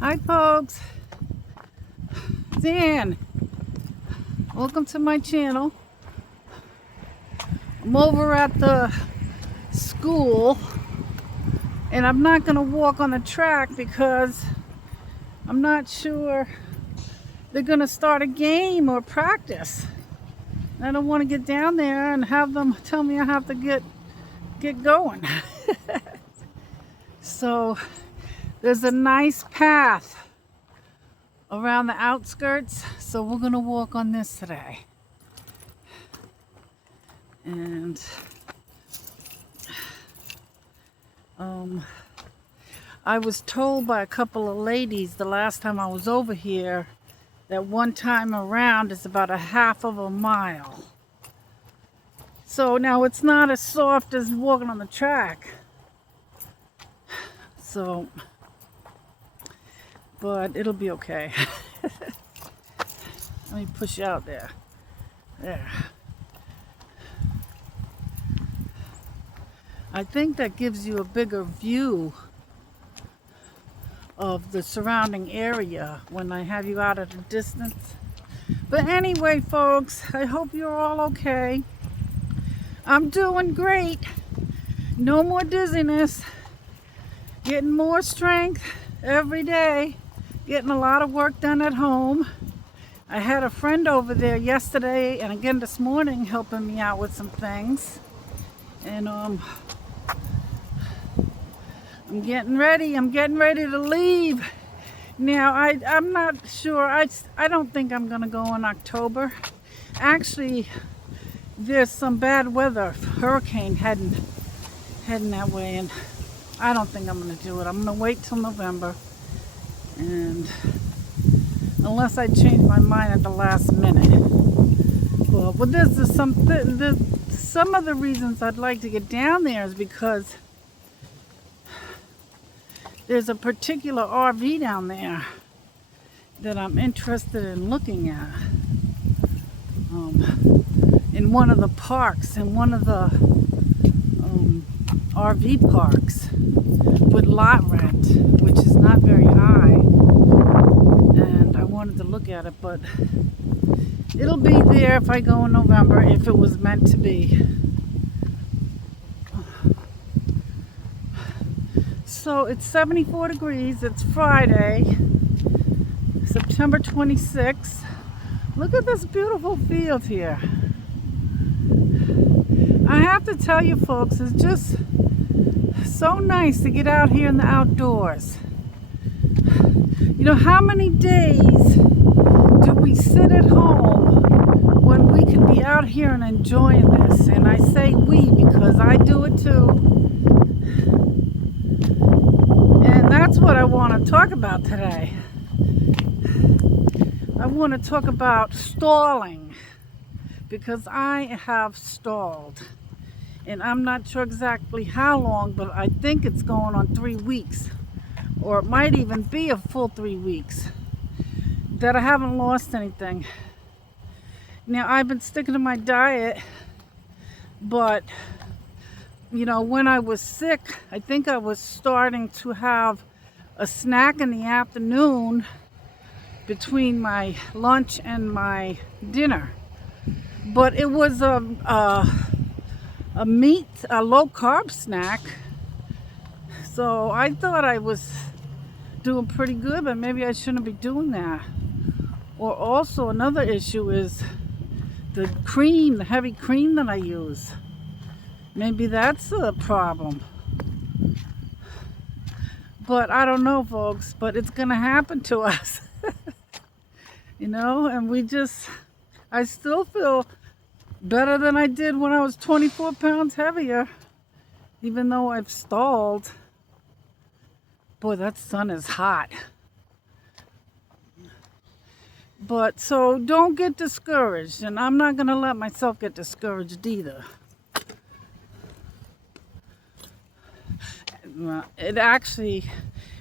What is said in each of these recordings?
Hi folks, Dan, welcome to my channel. I'm over at the school and I'm not going to walk on the track because I'm not sure they're going to start a game or practice. I don't want to get down there and have them tell me I have to get going. So there's a nice path around the outskirts, so we're gonna walk on this today. And I was told by a couple of ladies the last time I was over here that one time around is about a half of a mile. So now it's not as soft as walking on the track. So, but it'll be okay. Let me push you out there. There. I think that gives you a bigger view of the surrounding area when I have you out at a distance. But anyway, folks, I hope you're all okay. I'm doing great. No more dizziness. Getting more strength every day. Getting a lot of work done at home. I had a friend over there yesterday and again this morning helping me out with some things. And I'm getting ready. I'm getting ready to leave. Now I'm not sure. I don't think I'm gonna go in October. Actually, there's some bad weather, hurricane heading that way, and I don't think I'm going to do it. I'm going to wait till November, and unless I change my mind at the last minute. But this is some of the reasons I'd like to get down there is because there's a particular RV down there that I'm interested in looking at. In one of the parks, in one of the RV parks with lot rent, which is not very high, and I wanted to look at it, but it'll be there if I go in November, if it was meant to be. So it's 74 degrees. It's Friday, September 26th. Look at this beautiful field here. I have to tell you folks, it's just so nice to get out here in the outdoors. You know, how many days do we sit at home when we could be out here and enjoying this? And I say we because I do it too. And that's what I want to talk about today. I want to talk about stalling because I have stalled. And I'm not sure exactly how long, but I think it's going on 3 weeks. Or it might even be a full 3 weeks that I haven't lost anything. Now, I've been sticking to my diet, but, you know, when I was sick, I think I was starting to have a snack in the afternoon between my lunch and my dinner. But it was a low carb snack. So I thought I was doing pretty good, but maybe I shouldn't be doing that. Or also another issue is the cream, the heavy cream that I use. Maybe that's a problem. But I don't know, folks, but it's gonna happen to us. You know, and I still feel better than I did when I was 24 pounds heavier, even though I've stalled. Boy, that sun is hot. But so don't get discouraged, and I'm not going to let myself get discouraged either. It actually,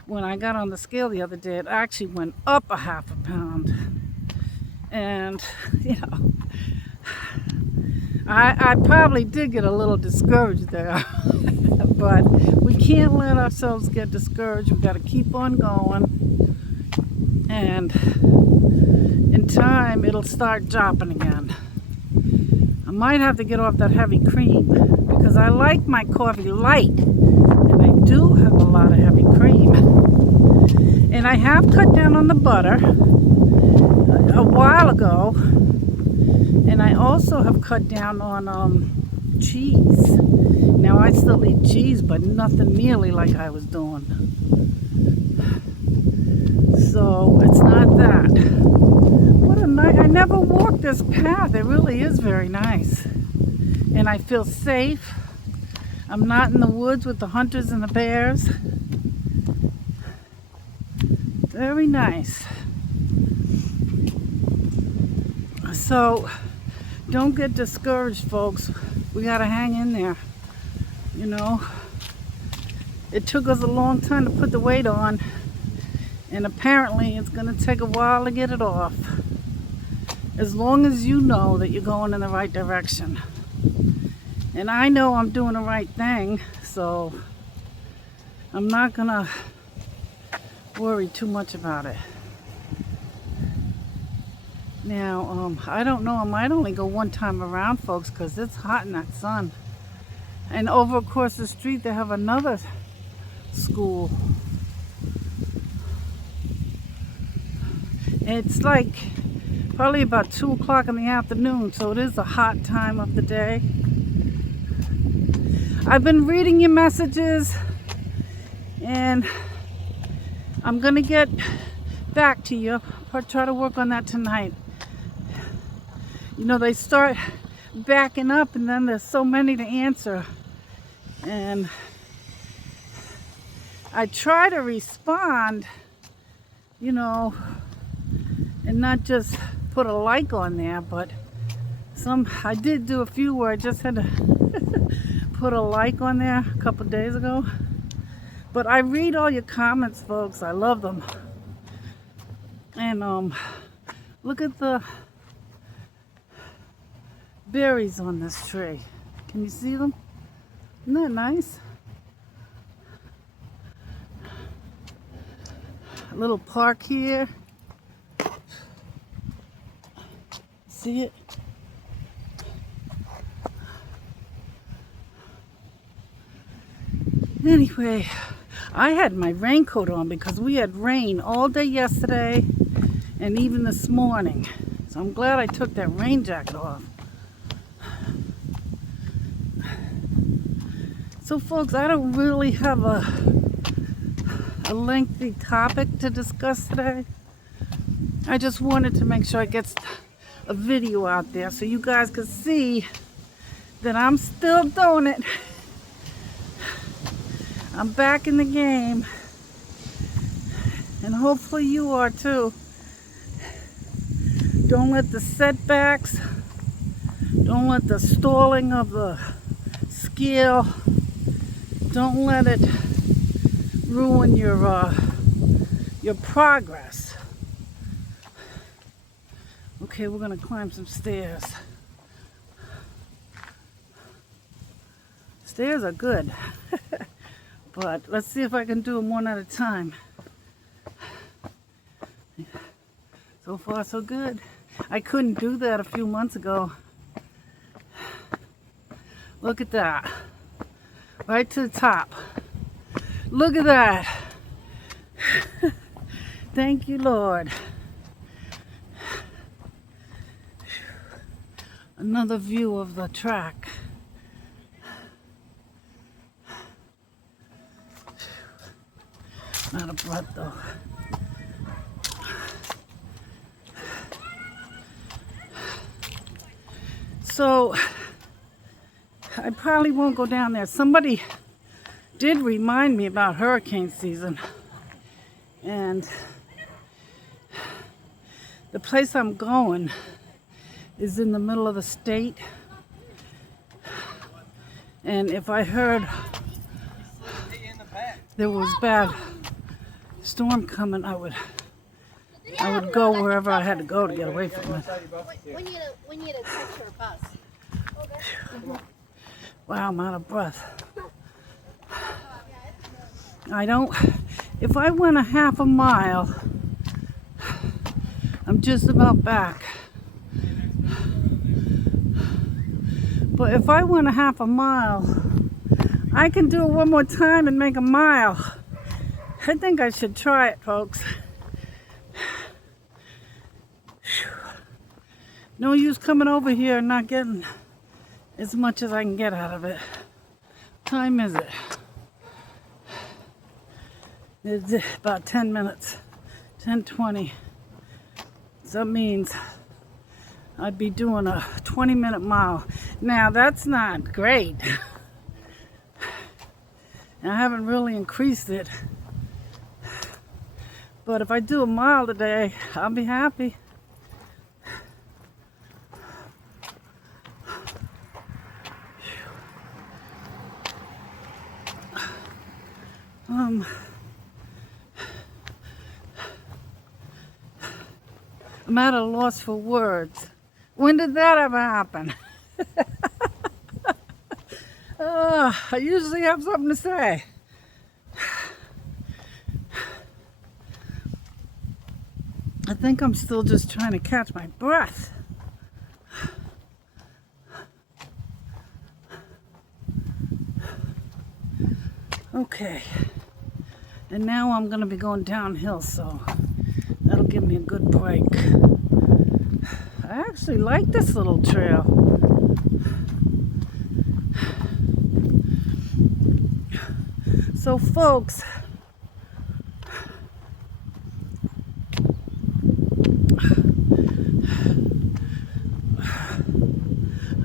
when I got on the scale the other day, it actually went up a half a pound. And, you know, I probably did get a little discouraged there. But we can't let ourselves get discouraged. We've got to keep on going. And in time, it'll start dropping again. I might have to get off that heavy cream because I like my coffee light, and I do have a lot of heavy cream. And I have cut down on the butter a while ago, and I also have cut down on cheese. Now I still eat cheese, but nothing nearly like I was doing. So it's not that. What a night! I never walked this path. It really is very nice, and I feel safe. I'm not in the woods with the hunters and the bears. Very nice. So don't get discouraged, folks. We gotta hang in there. You know, it took us a long time to put the weight on, and apparently it's gonna take a while to get it off. As long as you know that you're going in the right direction. And I know I'm doing the right thing, so I'm not gonna worry too much about it. Now, I don't know, I might only go one time around, folks, because it's hot in that sun. And over across the street, they have another school. It's like probably about 2 o'clock in the afternoon, so it is a hot time of the day. I've been reading your messages, and I'm gonna get back to you. I'll try to work on that tonight. You know, they start backing up, and then there's so many to answer. And I try to respond, you know, and not just put a like on there, but I did do a few where I just had to put a like on there a couple days ago. But I read all your comments, folks. I love them. And look at the berries on this tree. Can you see them? Isn't that nice? A little park here. See it? Anyway, I had my raincoat on because we had rain all day yesterday and even this morning. So I'm glad I took that rain jacket off. So folks, I don't really have a lengthy topic to discuss today. I just wanted to make sure I get a video out there so you guys could see that I'm still doing it. I'm back in the game, and hopefully you are too. Don't let the setbacks, don't let the stalling of the scale, don't let it ruin your progress. Okay, we're gonna climb some stairs. Stairs are good. But let's see if I can do them one at a time. So far, so good. I couldn't do that a few months ago. Look at that. Right to the top. Look at that. Thank you, Lord. Another view of the track. Not a breath though. So I probably won't go down there. Somebody did remind me about hurricane season, and the place I'm going is in the middle of the state, and if I heard there was bad storm coming, I would go wherever I had to go to get away from it. We need a picture of us. Wow, I'm out of breath. If I went a half a mile, I'm just about back. But if I went a half a mile, I can do it one more time and make a mile. I think I should try it, folks. No use coming over here and not getting as much as I can get out of it. What time is it? It's about 10 minutes. 10:20. So that means I'd be doing a 20-minute mile. Now that's not great. I haven't really increased it. But if I do a mile today, I'll be happy. I'm at a loss for words. When did that ever happen? I usually have something to say. I think I'm still just trying to catch my breath. Okay. And now I'm going to be going downhill, so that'll give me a good break. I actually like this little trail. So folks,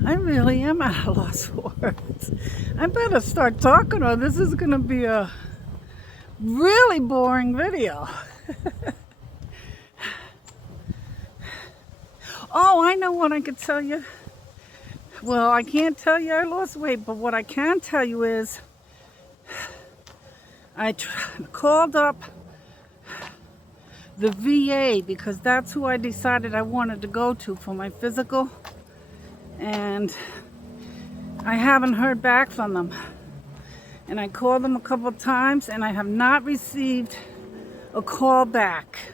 I really am at a loss for words. I better start talking or this is going to be a really boring video. Oh, I know what I could tell you. Well, I can't tell you I lost weight, but what I can tell you is I called up the VA because that's who I decided I wanted to go to for my physical, and I haven't heard back from them. And I called them a couple of times and I have not received a call back.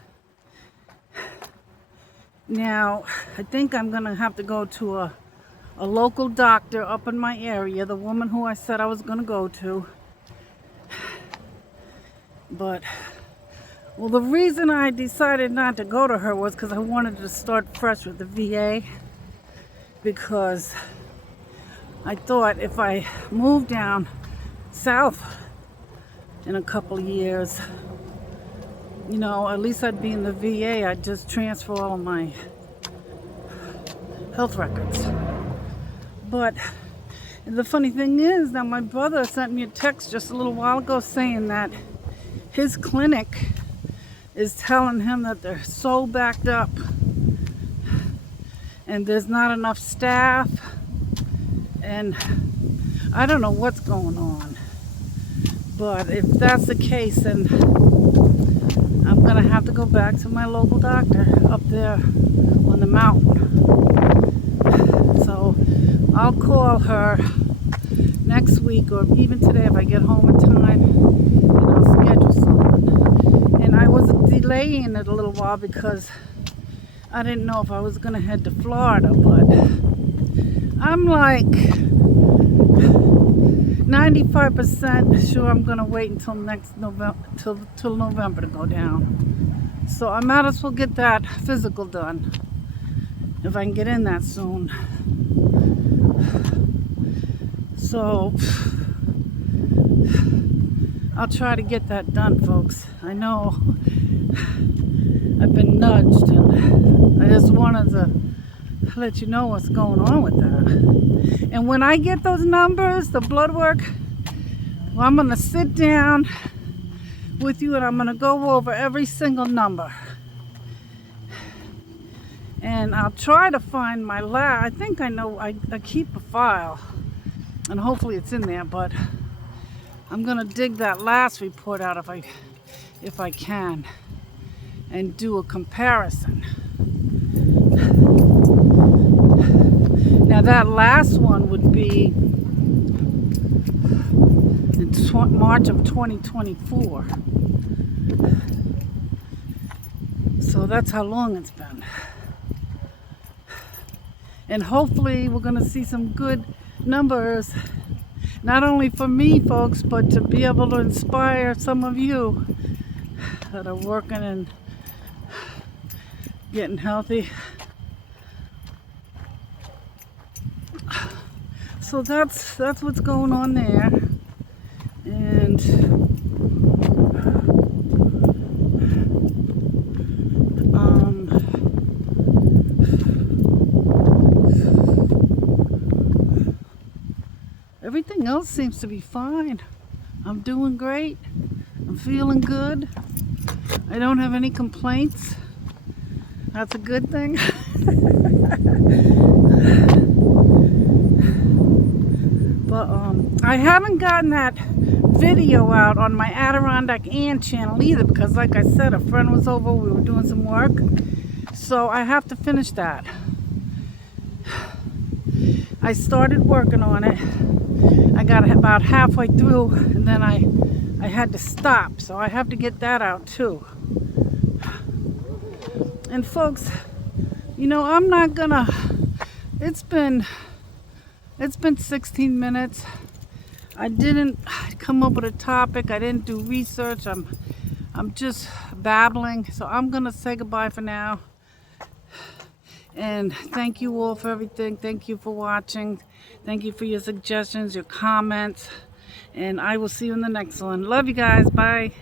Now, I think I'm going to have to go to a local doctor up in my area, the woman who I said I was going to go to. But, well, the reason I decided not to go to her was because I wanted to start fresh with the VA. Because I thought if I moved down south in a couple of years, you know, at least I'd be in the VA. I'd just transfer all of my health records. But the funny thing is that my brother sent me a text just a little while ago saying that his clinic is telling him that they're so backed up and there's not enough staff, and I don't know what's going on. But if that's the case, then I'm gonna have to go back to my local doctor up there on the mountain. So I'll call her next week or even today if I get home in time, and I'll schedule someone. And I was delaying it a little while because I didn't know if I was gonna head to Florida, but I'm like 95% sure I'm gonna wait until next November, till November to go down. So I might as well get that physical done if I can get in that soon. So I'll try to get that done, folks. I know I've been nudged, and I just wanted to let you know what's going on with that. And when I get those numbers, the blood work, well, I'm going to sit down with you and I'm going to go over every single number. And I'll try to find my lab. I think I know, I keep a file, and hopefully it's in there, but I'm going to dig that last report out if I can and do a comparison. Now that last one would be in March of 2024. So that's how long it's been. And hopefully we're going to see some good numbers, not only for me, folks, but to be able to inspire some of you that are working and getting healthy. So that's what's going on there. And everything else seems to be fine. I'm doing great. I'm feeling good. I don't have any complaints. That's a good thing. But I haven't gotten that video out on my Adirondack Ann channel either, because like I said, a friend was over, we were doing some work. So I have to finish that. I started working on it. I got about halfway through and then I had to stop. So I have to get that out too. And folks, you know, I'm not gonna, it's been 16 minutes. I didn't come up with a topic. I didn't do research. I'm just babbling. So I'm gonna say goodbye for now. And thank you all for everything. Thank you for watching. Thank you for your suggestions, your comments. And I will see you in the next one. Love you guys. Bye.